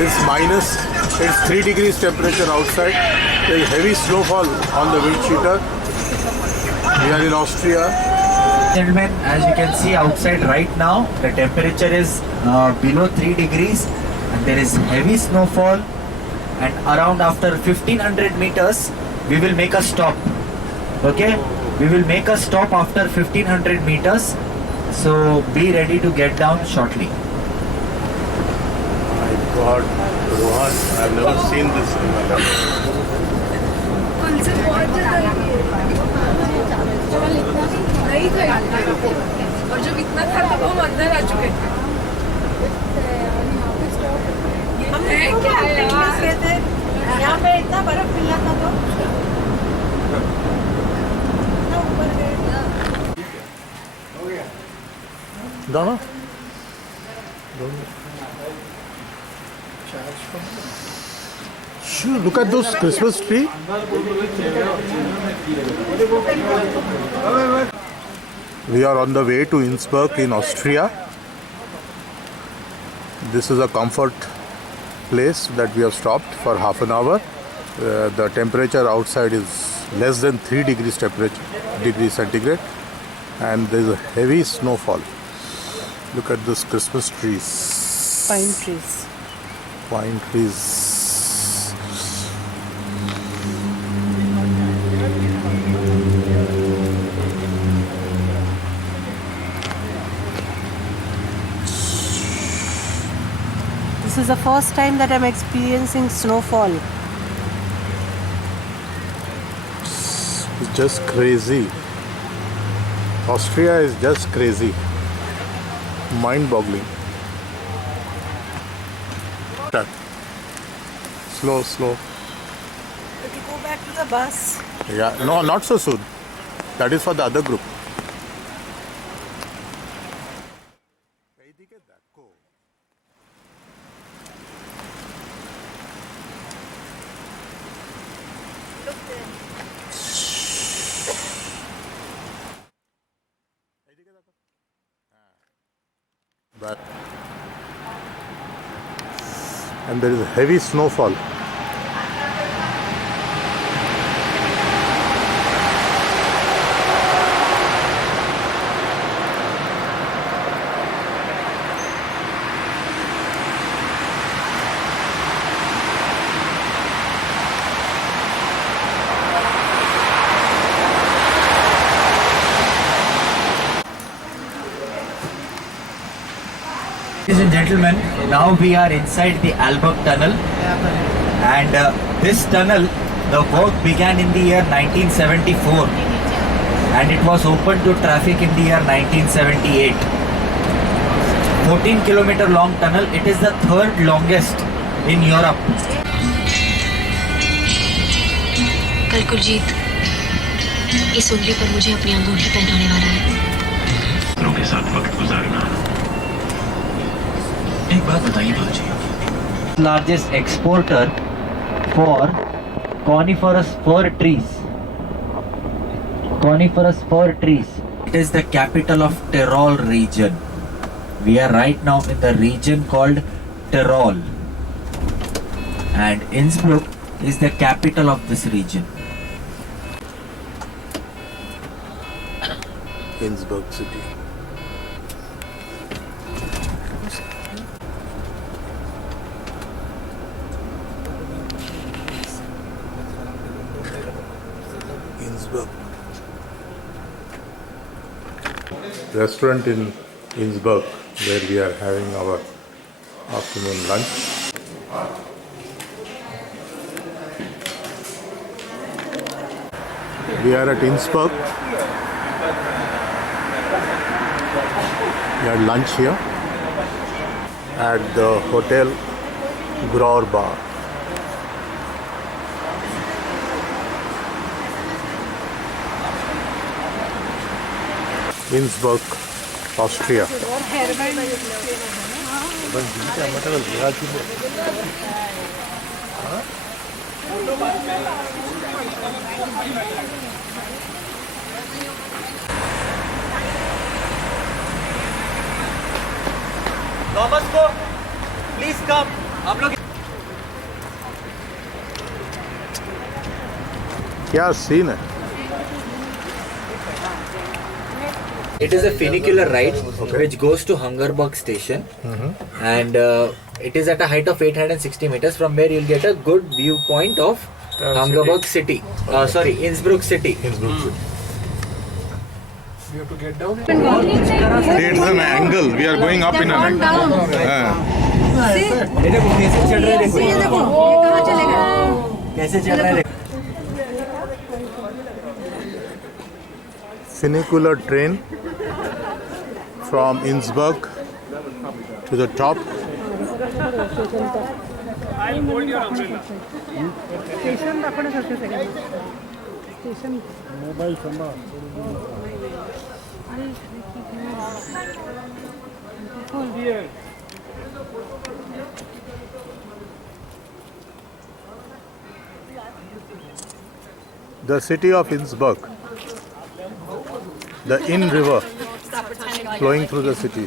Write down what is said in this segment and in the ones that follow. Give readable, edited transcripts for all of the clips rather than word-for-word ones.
It's 3 degrees temperature outside. There is heavy snowfall on the wind cheater. We are in Austria. Gentlemen, as you can see outside right now, the temperature is below 3 degrees and there is heavy snowfall, and around after 1500 meters we will make a stop. Okay, we will make a stop after 1500 meters, so be ready to get down shortly. My God, Rohan, I've never seen this in my life. और जब इतना था तब हम अंदर आ चुके थे। हम क्या थे यहाँ पे इतना बर्फ मिला था तो Donna? Sure, look at those Christmas tree. We are on the way to Innsbruck in Austria. This is a comfort place that we have stopped for half an hour. The temperature outside is less than 3 degrees centigrade, and there is a heavy snowfall. Look at those Christmas trees. Pine trees. Pine trees. This is the first time that I'm experiencing snowfall. It's just crazy. Austria is just crazy. Mind-boggling. Slow. But you go back to the bus. Yeah, no, not so soon. That is for the other group. But and there is heavy snowfall. Ladies and gentlemen, now we are inside the Albert Tunnel, and this tunnel, the work began in the year 1974 and it was opened to traffic in the year 1978. 14-kilometer long tunnel, it is the third longest in Europe. कल कुलजीत इस उंगली पर मुझे अपनी अंगूठी पहनाने वाला है। मित्रों के साथ वक्त गुजारना। एक बात बताइए बाबूजी, Largest exporter for coniferous fir trees. Coniferous fir trees. It is the capital of Tyrol region. We are right now in the region called Tyrol, and Innsbruck is the capital of this region. Innsbruck city. Innsbruck. Restaurant in Innsbruck where we are having our afternoon lunch. We are at Innsbruck. We had lunch here at the Hotel Grauer Bar. Innsbruck, Austria. Thomas को please come. आप लोग क्या scene है. It is a funicular ride which goes to Hungerburg station, and it is at a height of 860 meters, from where you'll get a good viewpoint of Hungerburg city. Sorry, Innsbruck city. Creates an angle. We are going up in an angle. कैसे चल रहा है देखो. ये देखो ये कहाँ चलेगा. कैसे चल रहा है. Funicular train from Innsbruck to the top. Station दाखवण्यासारखं सगळं. स्टेशन मोबाईल सांभाळ. The city of Innsbruck. The Inn River flowing through the city.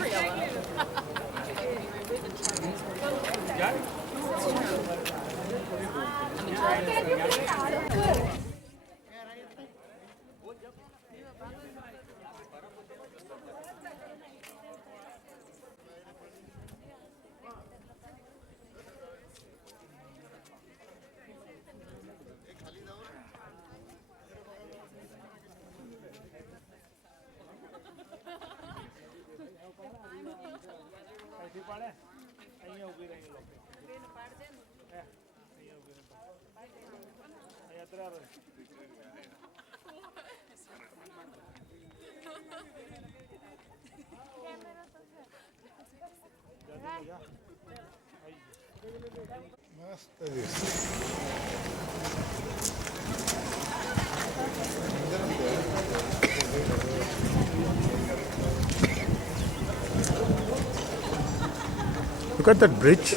Look at that bridge.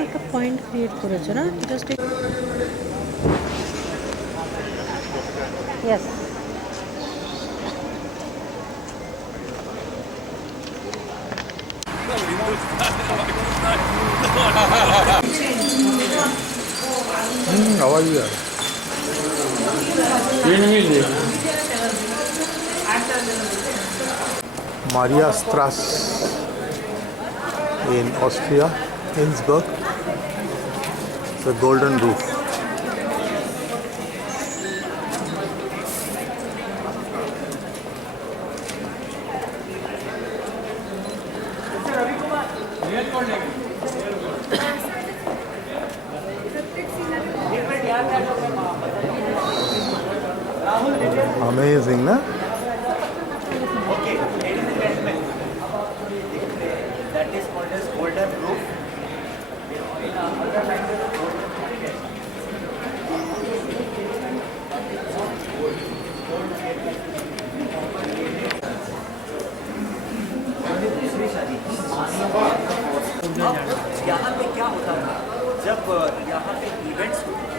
একটা পয়েন্ট ক্রিয়েট করেছে না জাস্ট ইয়েস आवाज भी आ रहा है. Maria Strasse in Austria, Innsbruck. The golden roof. Amazing, na? Okay, ladies and gentlemen, that is called as golden roof. यहाँ पे क्या होता था जब यहाँ पे इवेंट्स होते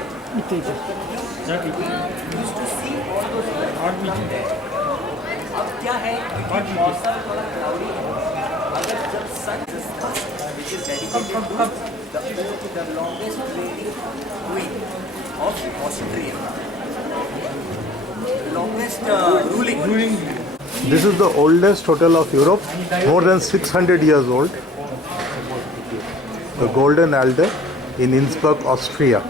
अब क्या है मौसम थोड़ा क्लाउडी है अगर जब सन which is dedicated to the longest reigning queen of Austria, longest ruling. This is the oldest hotel of Europe, more than 600 years old. The Golden Alder in Innsbruck, Austria.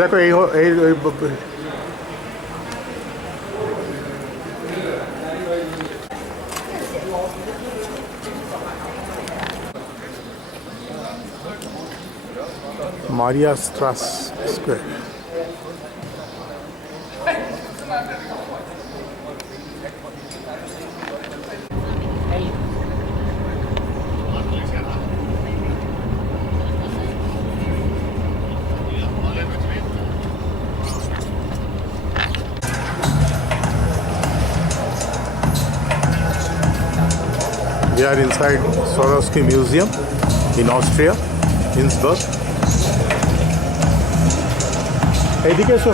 देखो Maria Strasse Square. We are inside Swarovski Museum in Austria, Innsbruck. এদিকে এসো।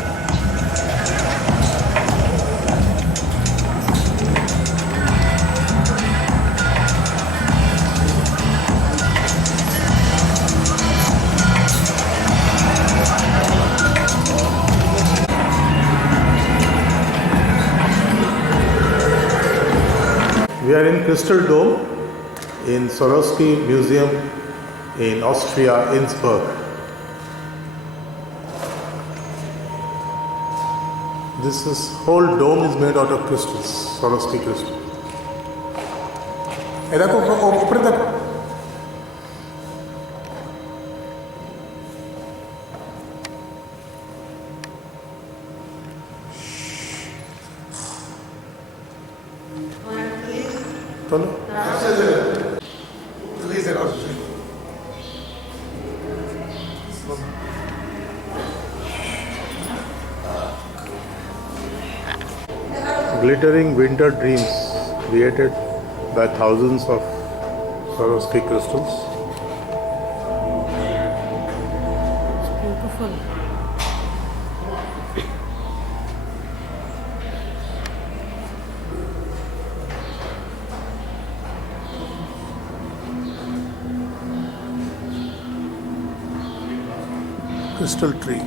We are in Crystal Dome in Swarovski Museum in Austria, Innsbruck. This whole dome is made out of crystals, Swarovski crystal. Hey, দেখো উপরে দেখো। চলো। Glittering winter dreams created by thousands of Swarovski crystals. Beautiful. Crystal tree.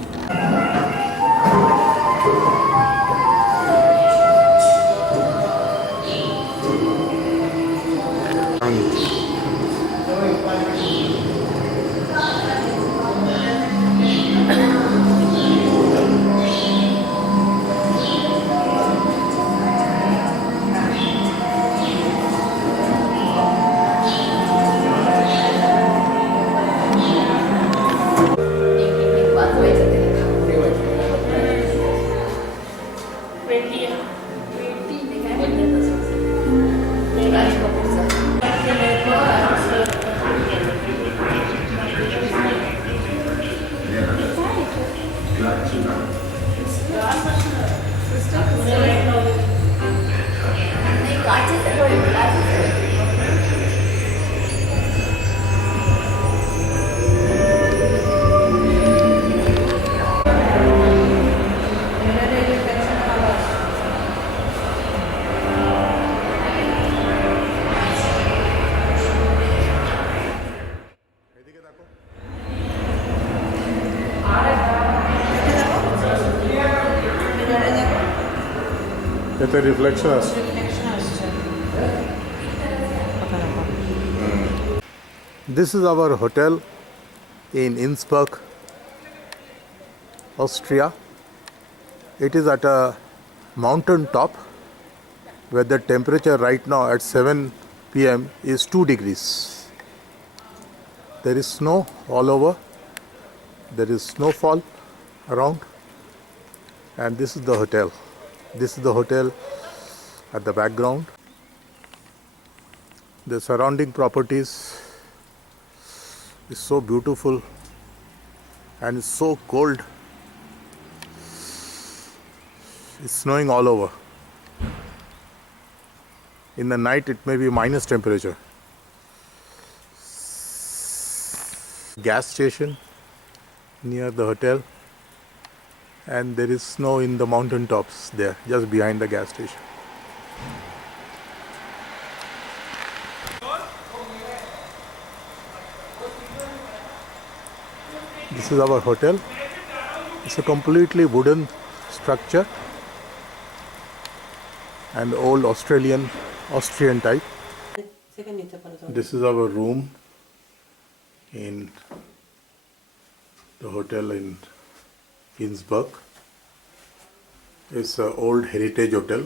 এতে reflection আছে। This is our hotel in Innsbruck, Austria. It is at a mountain top where the temperature right now at 7 p.m. is 2 degrees. There is snow all over. There is snowfall around. And this is the hotel. This is the hotel at the background. The surrounding properties is so beautiful and it's so cold. It's snowing all over. In the night it may be minus temperature. Gas station near the hotel, and there is snow in the mountain tops there, just behind the gas station. This is our hotel. It's a completely wooden structure and old Austrian type. This is our room in the hotel in Innsbruck. It's an old heritage hotel.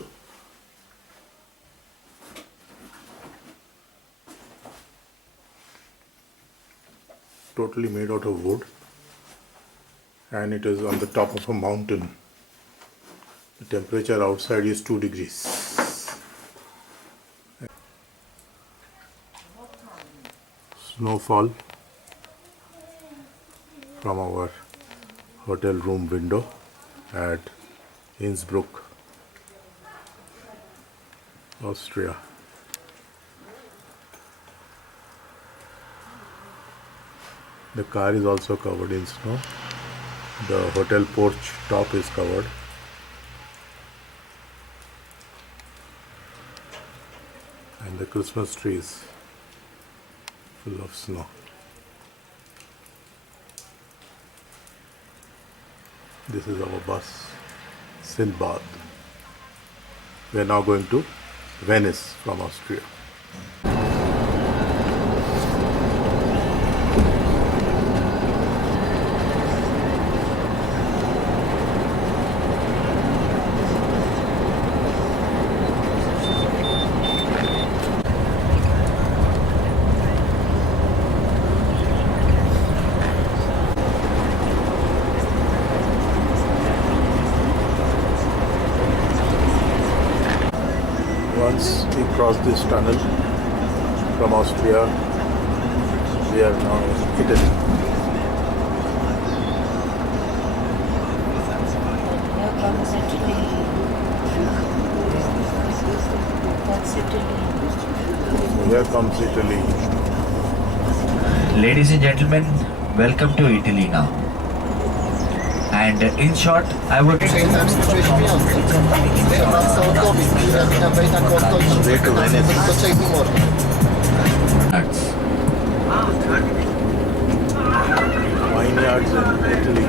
Totally made out of wood, and it is on the top of a mountain. The temperature outside is 2 degrees. Snowfall from our hotel room window at Innsbruck, Austria. The car is also covered in snow. The hotel porch top is covered. And the Christmas tree is full of snow. This is our bus, Sindbad. We are now going to Venice from Austria. Once we cross this tunnel from Austria, we are now in Italy. Here comes Italy. That's Italy. Here comes Italy. Ladies and gentlemen, welcome to Italy now. And in short, I would Way to Venice. Vineyards in Italy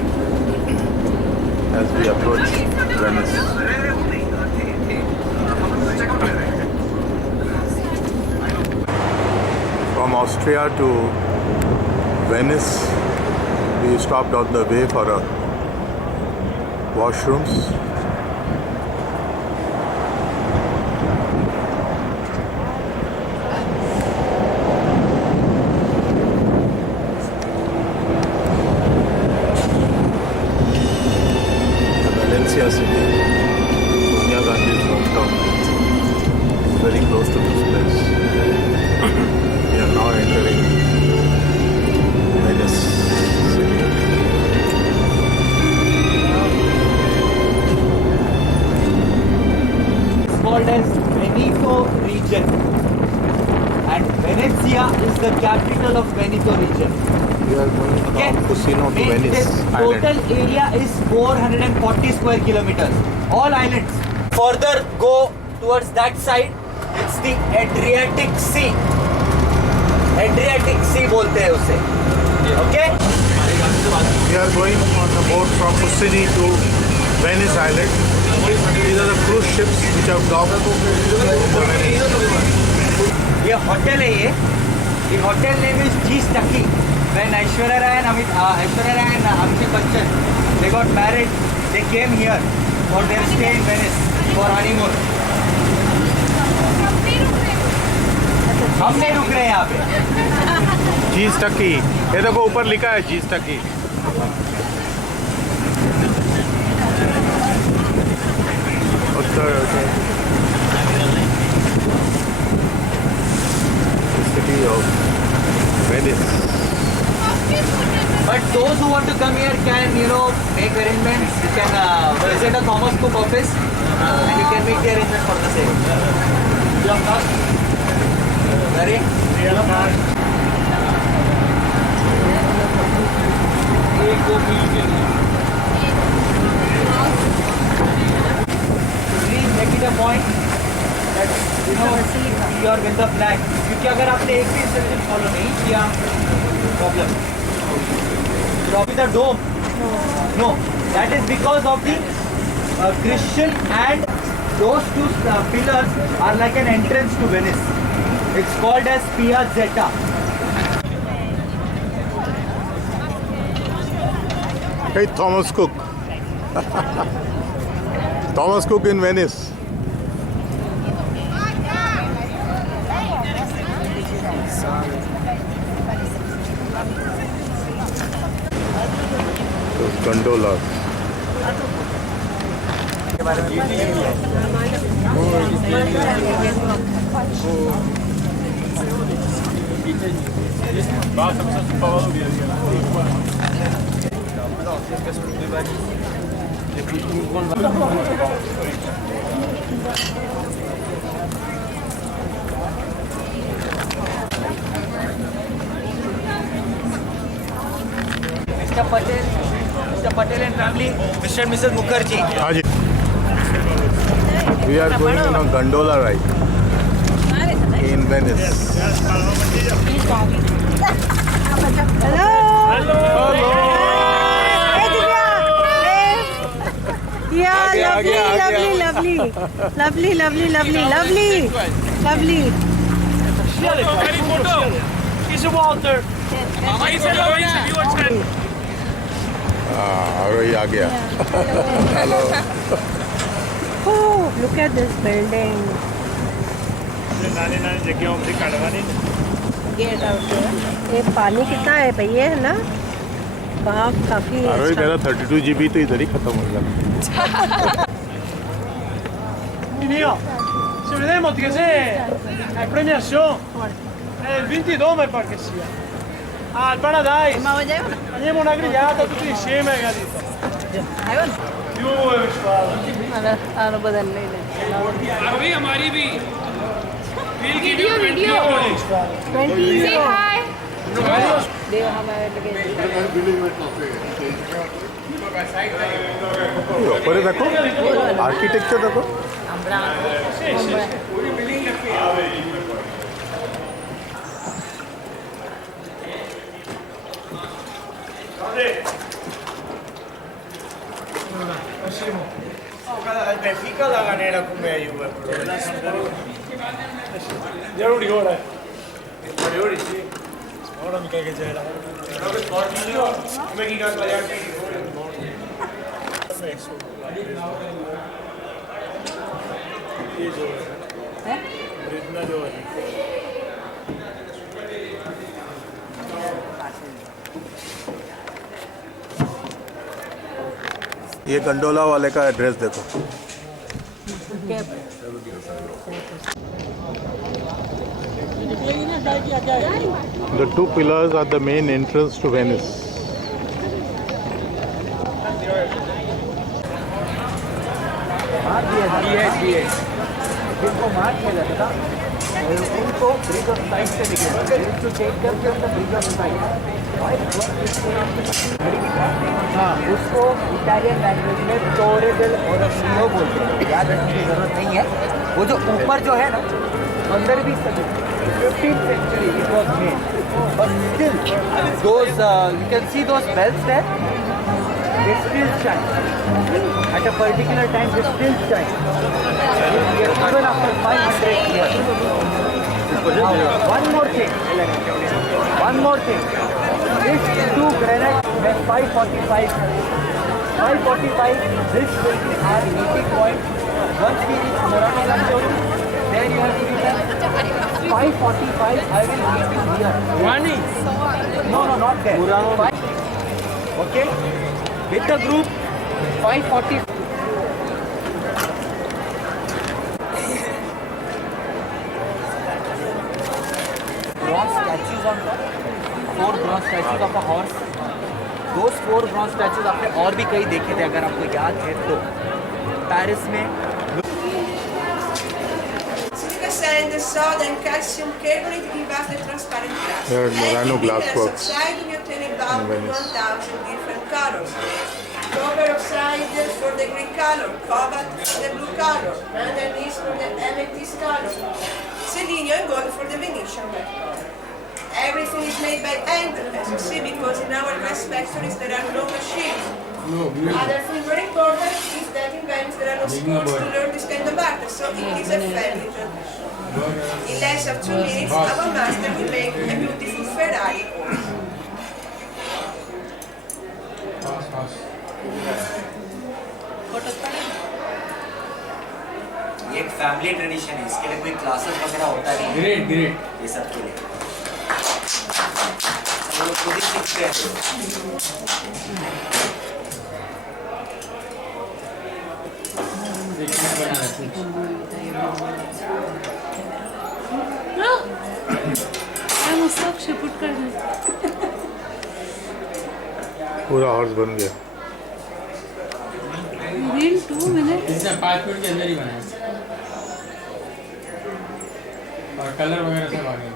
as we approach Venice. From Austria to Venice, we stopped on the way for a washrooms. Valencia city, Sonia Gandhi's hometown, is very close to this place. We are now entering Venice city. called as Veneto region, and Venezia is the capital of Veneto region. We are going from Cusino to Venice Total Island. area is 440 square kilometers. All islands. Further go towards that side, it's the Adriatic Sea. Adriatic Sea बोलते हैं उसे. Okay? We are going on the boat from Fusini to Venice Island. These are the cruise ships which have docked in the Venice. ये hotel है ये. The hotel name is G Stucky. When Aishwarya Rai and Abhishek Bachchan, they got married, they came here for their stay in Venice for honeymoon. हम नहीं रुक रहे हैं यहाँ पे. जी स्टकी, ये देखो ऊपर लिखा है जी स्टकी. Okay. City of Venice. But those who want to come here can, make arrangements. You can visit a Thomas Cook office and you can make the arrangement for the same. Very? Please make it a point that you are with the flag. क्योंकि अगर आपने एक भी instruction follow नहीं किया, problem. Copy the dome? No. That is because of the Christian, and those two pillars are like an entrance to Venice. It's called as Piazzetta. Hey, Thomas Cook. Thomas Cook in Venice. Those gondolas. Mr. Patel and family, Mr. and Mrs. Mukherjee. हाँ जी. We are going on a gondola ride in Venice. Hello lovely lovely lovely lovely lovely lovely और ये आ गया. Hello. Look at this building get out. ये पानी कितना है भैया, है ना? वहाँ काफी अरे मेरा 32 GB तो इधर ही खत्म हो गया. Mio, se vedremo che se è premiazione è il 22 mi pare che sia al Paradise, andiamo una grigliata tutti insieme capito? Più squadra अभी हमारी भी वीडियो ऊपर देखो, आर्किटेक्चर देखो. Benfica la ganera come Juve. Gioruri ora. Gioruri sì. Ora mica che c'era. Come chi ha sbagliato i ये gondola वाले का address देखो. The two pillars are the main entrance to Venice. जिनको मार किया जाता था उनको ब्रिज ऑफ साइट से निकले to take them from the bridge of sight. हाँ, उसको इटालियन लैंग्वेज में टोरे डेल ओरसियो बोलते हैं. याद रखने की जरूरत नहीं है. वो जो ऊपर जो है ना 15वीं सदी 15th century it was made, but still those you can see those bells there, they still shine at a particular time. They still shine even after 500 years. One more thing, this two granite has 545. This will be our meeting point. Once we reach Moranola, then you have to be there. 545, I will meet you here. Rani. No, not there. Okay? With the group, 540. Bronze statues on top. 4 bronze statues of a horse. Those 4 bronze statues आपने और भी कई देखे थे अगर आपको याद है तो. पेरिस में Sand, soda and calcium carbonate give us the transparent glass. There are Murano glass works Oxide we obtain about in Venice. 1000 different colors. Copper oxide for the green color, cobalt for the blue color, manganese for the amethyst color, selenium and gold for the Venetian red color. Everything is made by hand, as you see, because in our glass factories there are no machines. Other thing very important is that in Venice there are no schools to learn this kind of art, so it is a family tradition. In less of 2 minutes, our master will make a beautiful Ferrari. ये एक family tradition है. इसके लिए कोई classes वगैरह होता नहीं. Great. ये सब के लिए हम लोग खुद ही सीखते हैं. पूरा हॉर्स बन गया. Within 2 minutes. इसने 5 मिनट के अंदर ही बनाया और कलर वगैरह सब आ गया.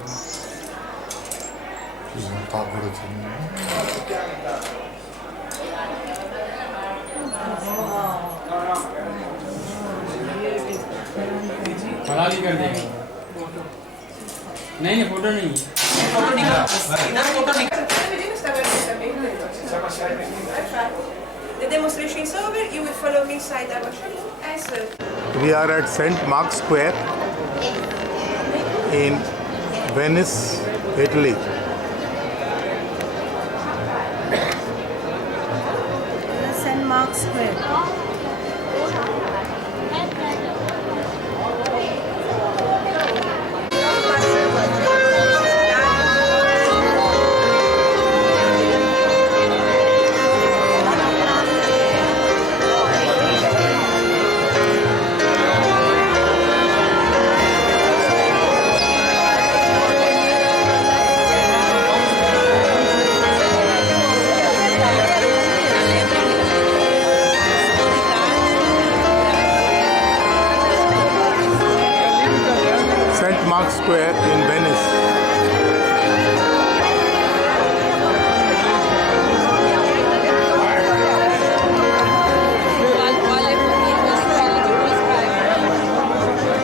खाली कर देगा नहीं फोटो नहीं फोटो निकाल इधर फोटो निकाल Vediamo sta perfettamente. Perfetto. The demonstration is over. You will follow me inside our shop. We are at St. Mark's Square in Venice, Italy. St. Mark's Square. St. Mark's Square in Venice.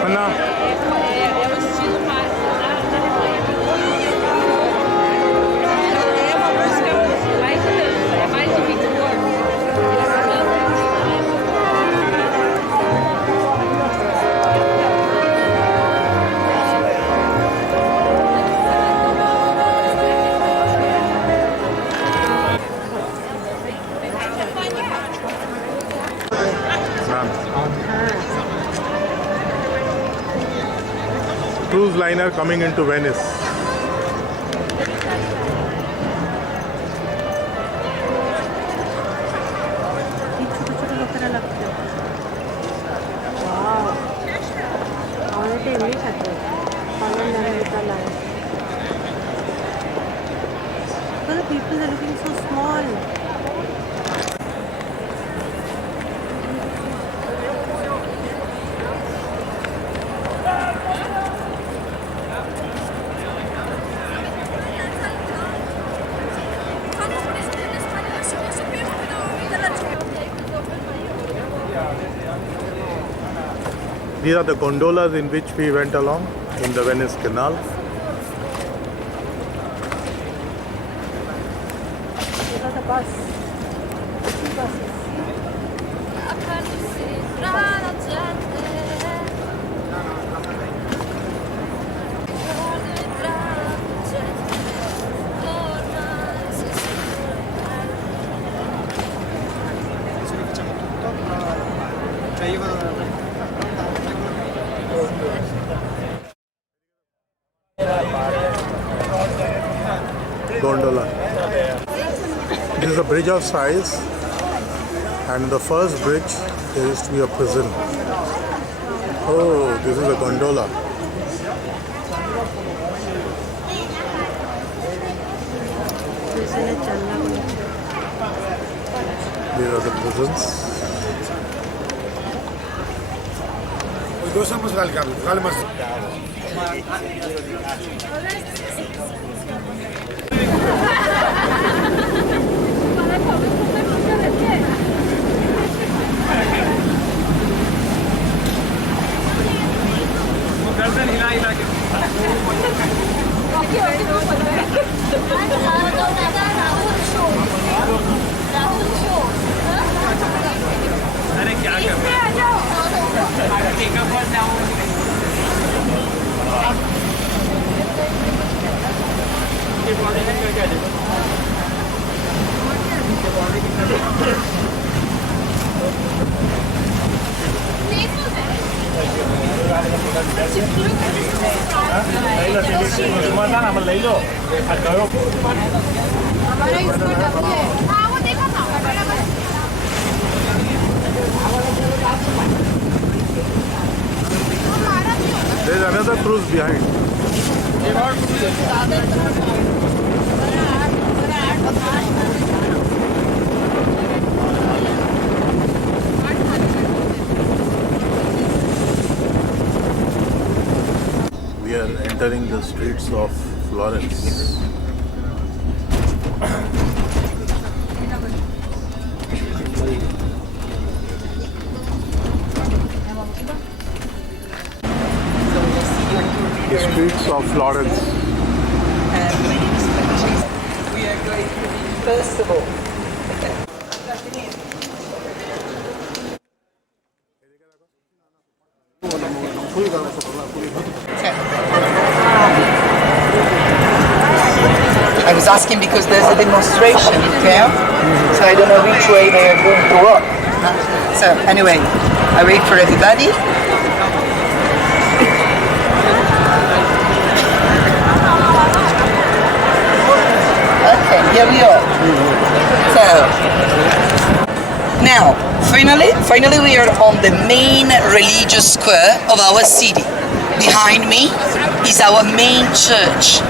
Anna, cruise liner coming into Venice. ছোট লোকেরা লাগছে। Wow. আমাদের তো এমনি থাকে পালন নামটা লাগে। But the people are looking so small. These are the gondolas in which we went along in the Venice Canal. These are the bus. Two buses. Gondola. This is a bridge of size, and the first bridge there used to be a prison. Oh, this is a gondola. These are the prisons. गर्दन हिला हिला के अरे क्या कर There is another cruise behind. We are entering the streets of Florence. Streets of Florence. We are going first of all. I was asking because there's a demonstration in town, so I don't know which way they are going to walk. So anyway, I wait for everybody. Okay, here we are. So now, finally we are on the main religious square of our city. Behind me is our main church.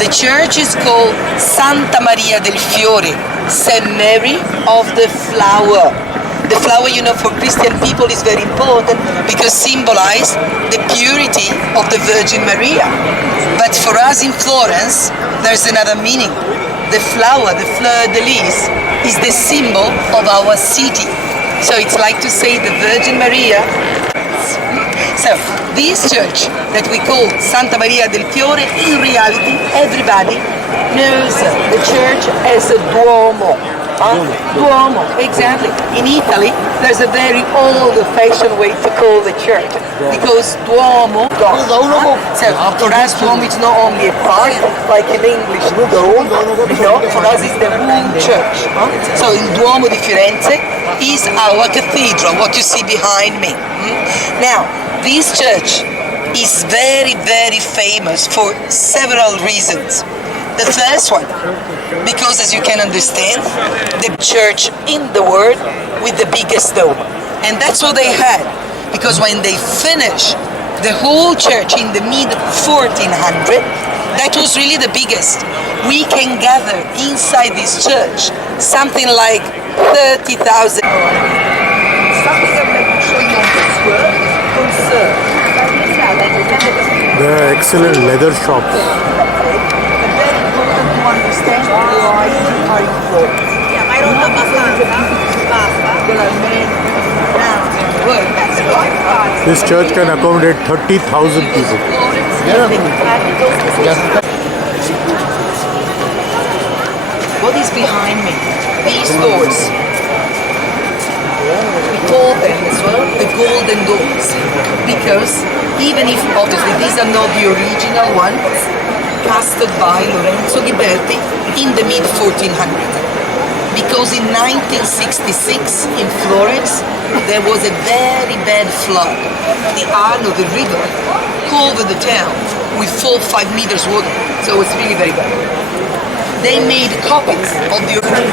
The church is called Santa Maria del Fiore, Saint Mary of the Flower. The flower, you know, for Christian people is very important because symbolize the purity of the Virgin Maria. But for us in Florence, there's another meaning. The flower, the fleur de lis, is the symbol of our city. So it's like to say the Virgin Maria. So this church that we call Santa Maria del Fiore, in reality, everybody knows the church as a Duomo. Duomo, exactly. In Italy, there's a very old-fashioned way to call the church because Duomo. So for us, Duomo is not only a park, like in English, dome. No, for us it's the whole church. So il Duomo di Firenze is our cathedral, what you see behind me. Now, this church is very, very famous for several reasons. The first one, because as you can understand, the church in the world with the biggest dome. And that's what they had, because when they finished the whole church in the mid-1400, that was really the biggest. We can gather inside this church something like 30,000. Something I'm going to show you on this word, concern. There are excellent leather shops. Understand why you are in Florence. This church can accommodate 30,000 people. What is behind me? These doors. We call them as well the golden doors because even if obviously these are not the original ones, casted by Lorenzo Ghiberti in the mid-1400s. Because in 1966 in Florence there was a very bad flood. The Arno, the river, covered the town with 4-5 meters water, so it's really very bad. They made copies of the original.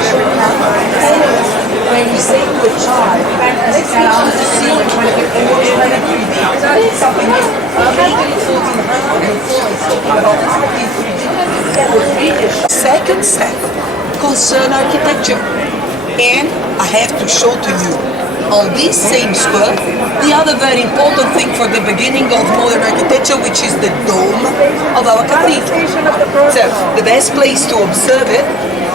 When you say to a child, let's get on to see something second step concern architecture, and I have to show to you on this same square the other very important thing for the beginning of modern architecture, which is the dome of our cathedral. So the best place to observe it,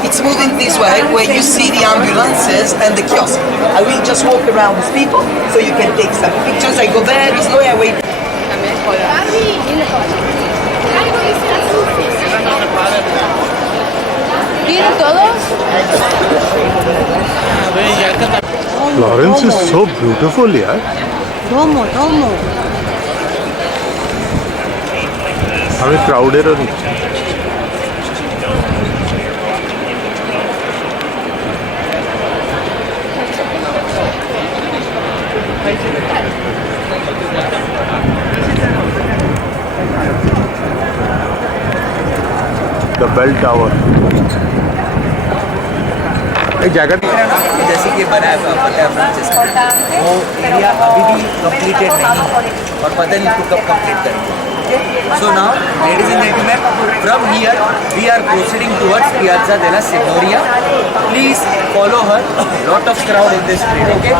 it's moving this way where you see the ambulances and the kiosk. I will just walk around with people so you can take some pictures. I go very slowly, I wait. Florence is so beautiful, yeah. Domo. हमें crowded और the bell tower. एक jacket जैसे कि बना है पता है Francis वो एरिया अभी भी कंप्लीटेड नहीं और पता नहीं इसको कब कंप्लीट करेंगे. So now, ladies and gentlemen, from here we are proceeding towards Piazza della Signoria. Please follow her. Lot of crowd in this street. Okay.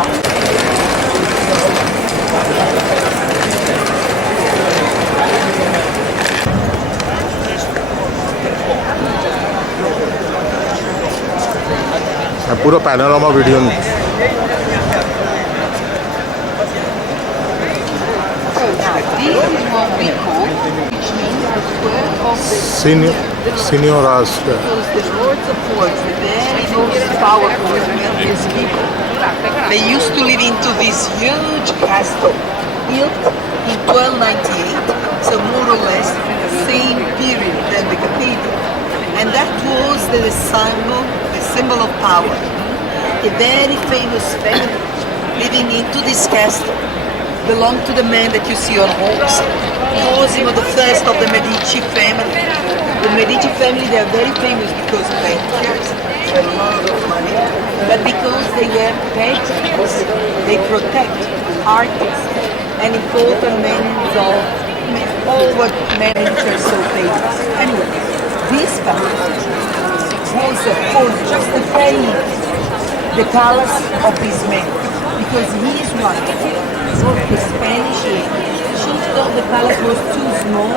पूरा पैनोरामा वीडियो में This is what we call, which means square of the Signora's Square. because the Lords of Wars, the very most powerful and wealthiest people, they used to live into this huge castle built in 1298, so more or less same period than the cathedral. And that was the symbol of power. A very famous family living into this castle belonged to the man that you see on horse, Cosimo I of the Medici family. The Medici family, they are very famous because they had a lot of money, but because they were patrons, they protect artists and important men of all what men are so famous. Anyway, this palace was just a family, the palace of this man, because his wife, the Spanish lady, she thought the palace was too small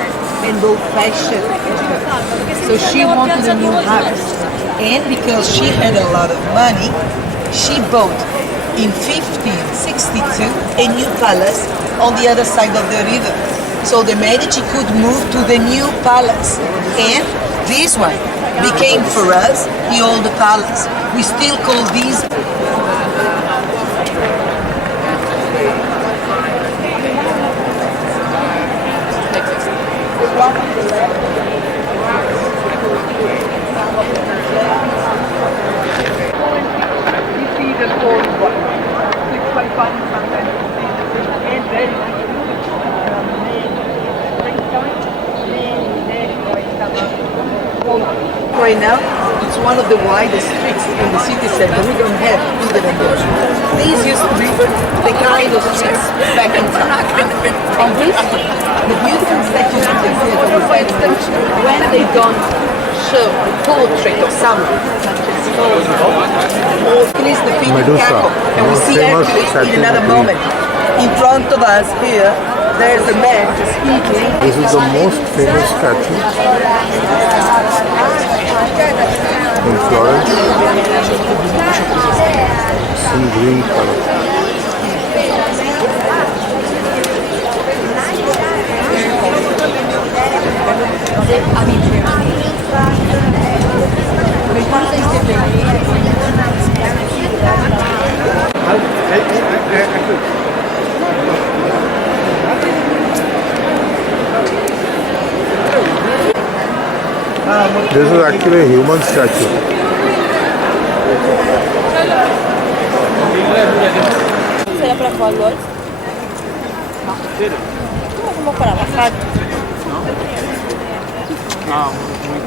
and old-fashioned, so she wanted a new house. And because she had a lot of money, she bought in 1562 a new palace on the other side of the river. So the Medici could move to the new palace, and this one became for us the old palace. We still call these. Right now, it's one of the widest streets in the city center. We don't have either of those. These used to be the kind of streets back in time. On this street, the beautiful statues you can see at the front, when they don't show a portrait of someone, such as or at least the Phoenix Medusa, Capo, and we see famous Hercules statue in another of Greece. moment. In front of us here, there's a man speaking. This is the most famous statue in Florence. It's in green color. This is actually a human statue. ¿Será para jugar golf? No, como para bajar.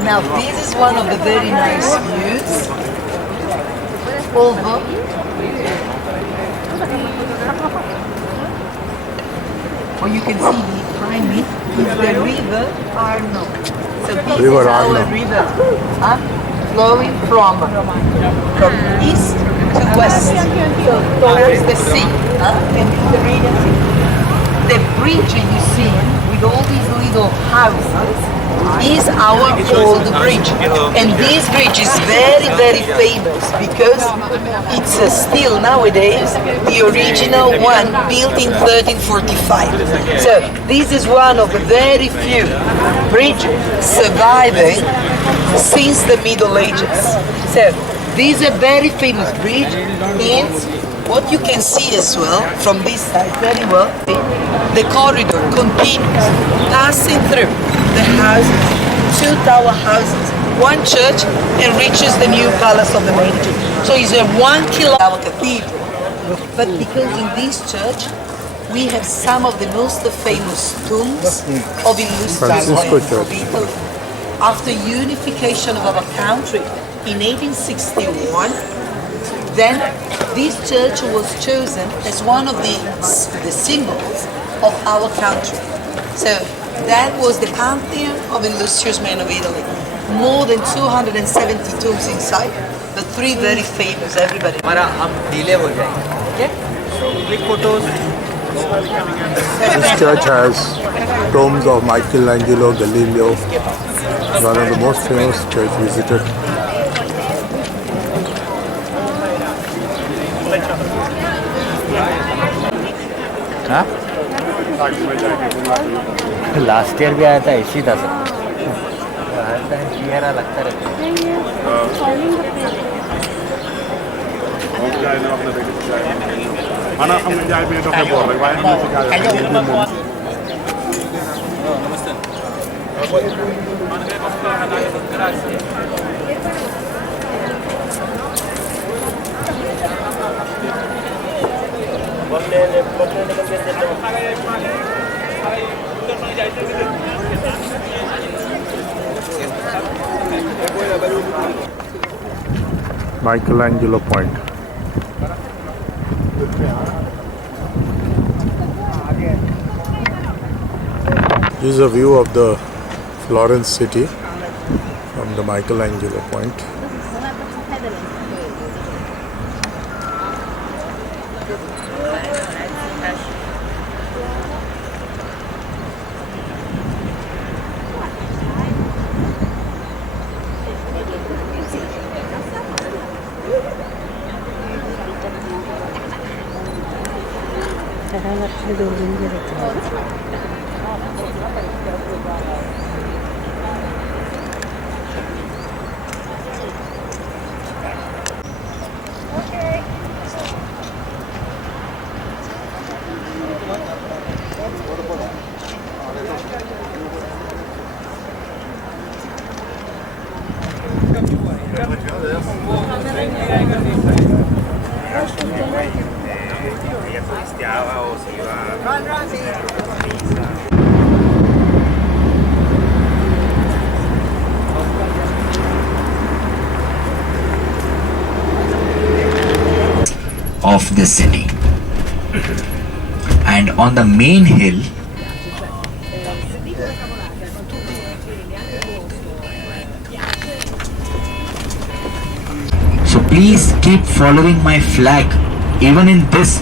Now this is one of the very nice views over what you can see behind me is the river Arno. So this River is our Arno. river flowing from east to west, so towards the sea, and the Mediterranean Sea. The bridge you see with all these little houses is our old bridge, and this bridge is very, very famous because it's still nowadays the original one built in 1345. So this is one of the very few bridges surviving since the Middle Ages. So this is a very famous bridge, and what you can see as well from this side very well, the corridor continues passing through the houses, two tower houses, one church, and reaches the new palace of the Medici. So it's a 1 kilometer cathedral. But because in this church we have some of the most famous tombs of illustrious Francisco men of Church. Italy. After unification of our country in 1861, then this church was chosen as one of the symbols of our country. So that was the pantheon of illustrious men of Italy. More than 270 tombs inside, but three very famous, everybody. This church has tombs of Michelangelo, Galileo, one of the most famous church visited. Huh? Last year भी आया था, ऐसी था sir. हर time चेहरा लगता रहता है। नहीं ये falling Michelangelo Point. This is a view of the Florence city from the Michelangelo Point. Of the city, and on the main hill so please keep following my flag. Even in this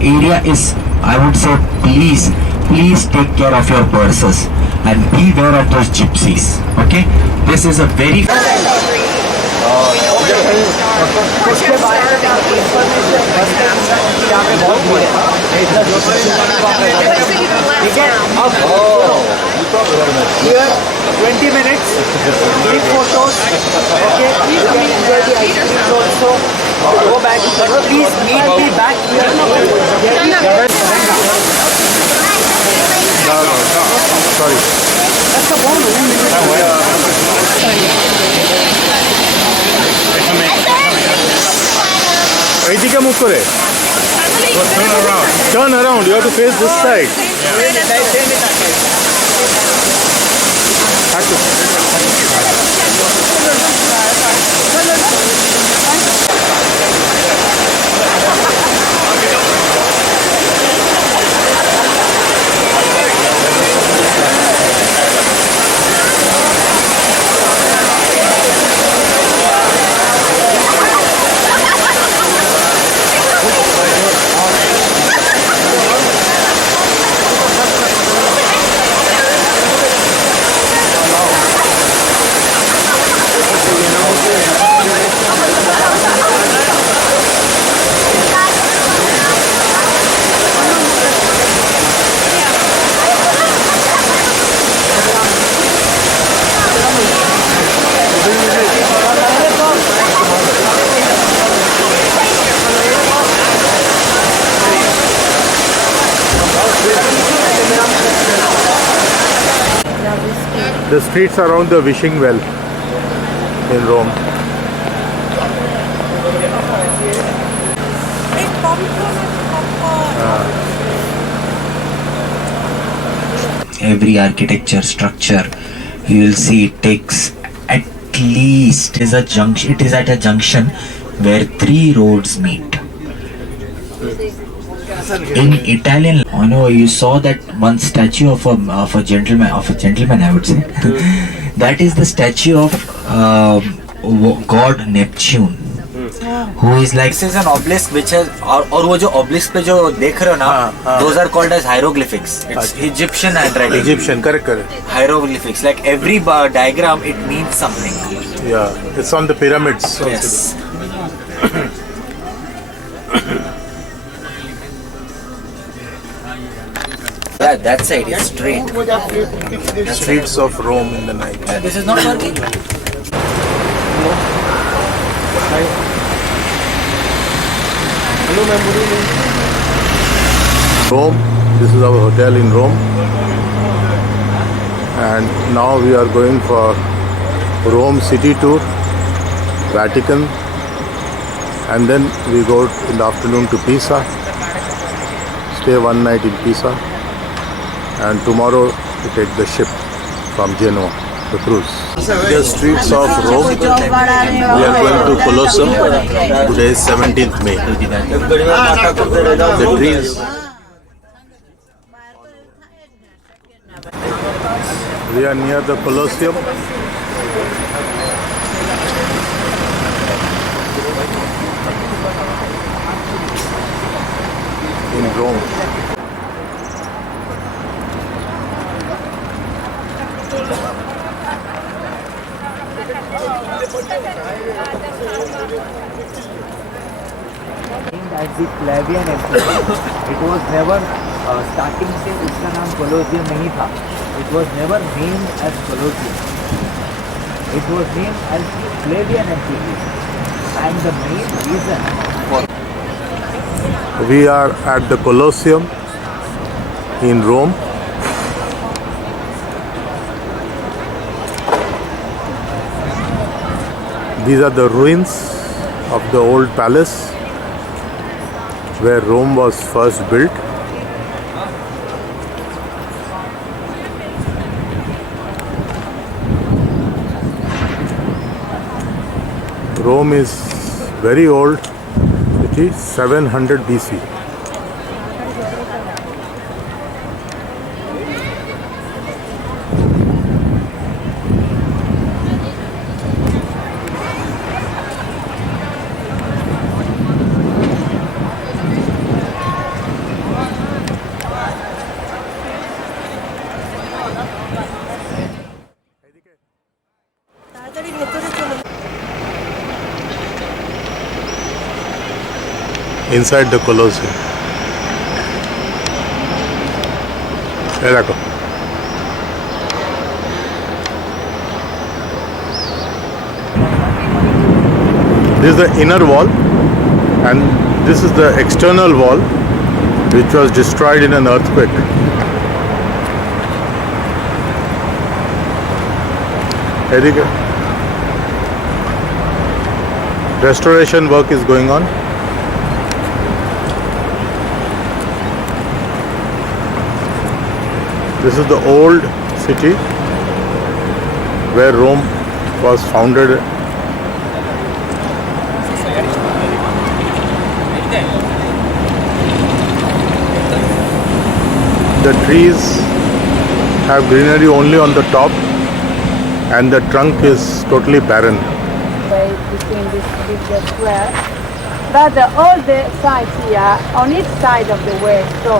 area is, I would say, please take care of your purses and beware of those gypsies. Okay, this is a very Here, 20 minutes, click photos, okay, you can enjoy the ice cream also, go back, but please meet me back here. No, sorry. That's the ball. এইদিকে মুখ করে turn around, you have to face this side. The streets around the wishing well in Rome. Every architecture structure you will see it takes at least it is at a junction where three roads meet. In Italian, I know you saw that one statue of a gentleman, I would say. That is the statue of god Neptune, who is like, this is an obelisk which has, और वो जो obelisk पे जो देख रहे हो ना, those are called as hieroglyphics. It's Egyptian handwriting. Egyptian, correct. Hieroglyphics, like every diagram, it means something. Yeah, it's on the pyramids. Yes. Yeah, that side is straight. Streets of Rome in the night. This is not working. Rome. This is our hotel in Rome. And now we are going for Rome city tour, Vatican, and then we go in the afternoon to Pisa, stay one night in Pisa, and tomorrow we take the ship from Genoa, the cruise. The streets of Rome. We are going to Colosseum. Today is 17th May. The trees. We are near the Colosseum. In Rome. As the plebeian empire, it was never starting से इसका नाम Colosseum नहीं था. It was never named as Colosseum. It was named as the plebeian empire, and the main reason. We are at the Colosseum in Rome. These are the ruins of the old palace where Rome was first built. Rome is very old. It is 700 BC. Inside the Colosseum. Here I go. This is the inner wall, and this is the external wall which was destroyed in an earthquake. Here you go. Restoration work is going on. This is the old city where Rome was founded. The trees have greenery only on the top, and the trunk is totally barren. Between this big square, but all the sides here on each side of the way, so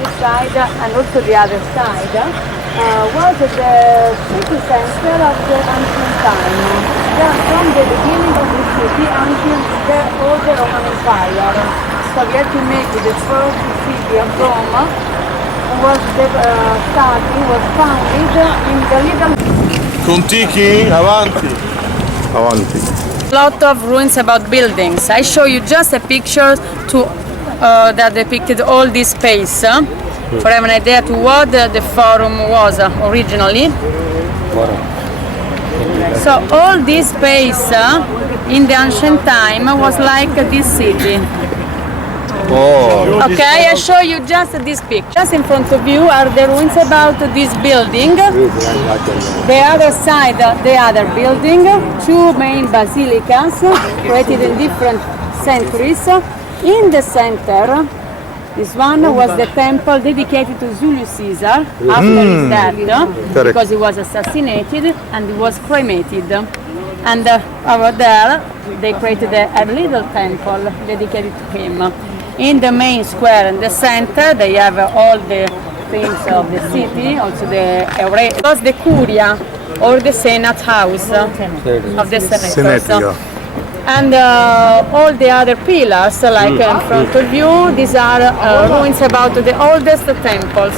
this side and also the other side, was the city center of the ancient time. From the beginning of the city until the older Roman Empire. So we have to make the first city of Rome was founded in the little. Contichi, avanti. Avanti. Lot of ruins about buildings. I show you just a picture to that depicted all this space for have an idea to what the forum was originally. So all this space in the ancient time was like this city. Oh. Okay, I show you just this picture. Just in front of you are the ruins about this building. The other side, the other building, two main basilicas created in different centuries. In the center, this one was the temple dedicated to Julius Caesar after his death, because he was assassinated and he was cremated. And over there, they created a little temple dedicated to him. In the main square in the center, they have all the things of the city, also it was the Curia, or the Senate house of the senators. Senate, yeah. And all the other pillars, like in front of you, these are ruins about the oldest temples.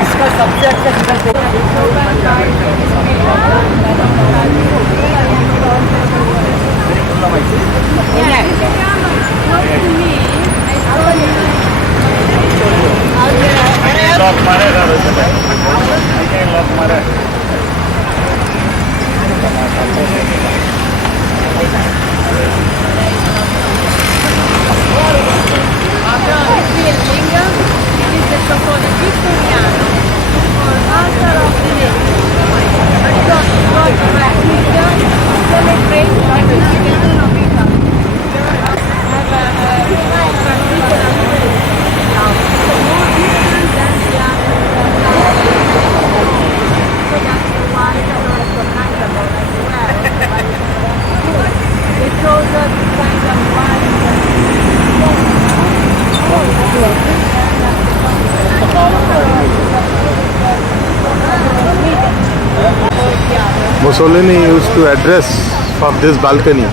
इसका सबसे अच्छा Mussolini used to address from this balcony,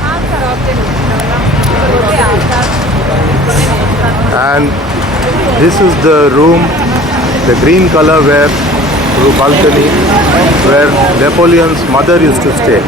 and this is the room, the green color where through balcony where Napoleon's mother used to stay.